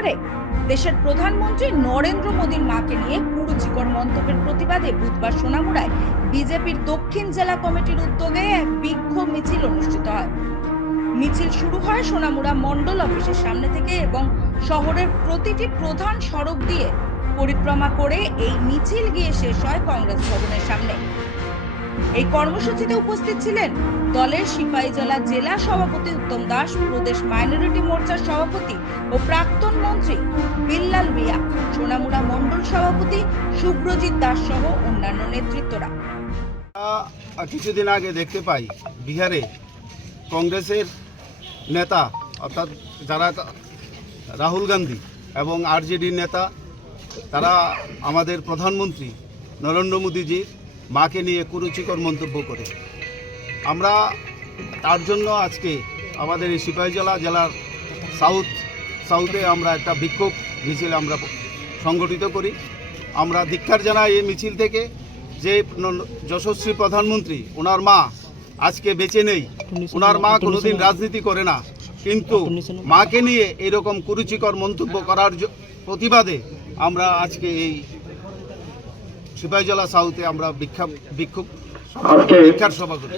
বুধবারে দেশের প্রধানমন্ত্রী নরেন্দ্র মোদীর মাকে নিয়ে কুরুচিকর মন্তব্যের প্রতিবাদে বুধবার সোনামুড়ায় বিজেপির দক্ষিণ জেলা কমিটির উদ্যোগে এক বিক্ষোভ মিছিল অনুষ্ঠিত হয়। মিছিল শুরু হয় সোনামুড়া মন্ডল অফিসের সামনে থেকে এবং শহরের প্রতিটি প্রধান সড়ক দিয়ে পরিক্রমা করে এই মিছিল গিয়ে শেষ হয় কংগ্রেস ভবনের সামনে। এই কর্মসূচিতে উপস্থিত ছিলেন দলের সিপাহীজলা জেলা সভাপতি উত্তম দাস, প্রদেশ মাইনরিটি মোর্চার সভাপতি ও প্রাক্তন মন্ত্রী বিল্লাল মিয়া, সোনামুড়া মন্ডল সভাপতি শুভ্রজিৎ দাস সহ অন্যান্য নেতৃত্বরা। কিছুদিন আগে দেখতে পাই বিহারে কংগ্রেসের নেতা অর্থাৎ যারা রাহুল গান্ধী এবং আরজেডির নেতা, তারা আমাদের প্রধানমন্ত্রী নরেন্দ্র মোদীজির মাকে নিয়ে কুরুচিকর মন্তব্য করে। আমরা তার জন্য আজকে আমাদের এই সিপাহীজলা জেলার সাউথে আমরা একটা বিক্ষোভ মিছিল আমরা সংগঠিত করি। আমরা ধিক্কার জানাই এই মিছিল থেকে যে যশস্বী প্রধানমন্ত্রী, ওনার মা আজকে বেঁচে নেই, ওনার মা কোনোদিন রাজনীতি করে না, কিন্তু মাকে নিয়ে এরকম কুরুচিকর মন্তব্য করার প্রতিবাদে আমরা আজকে এই সিপাহীজলা সাউথে আমরা বিক্ষোভ সভা করি।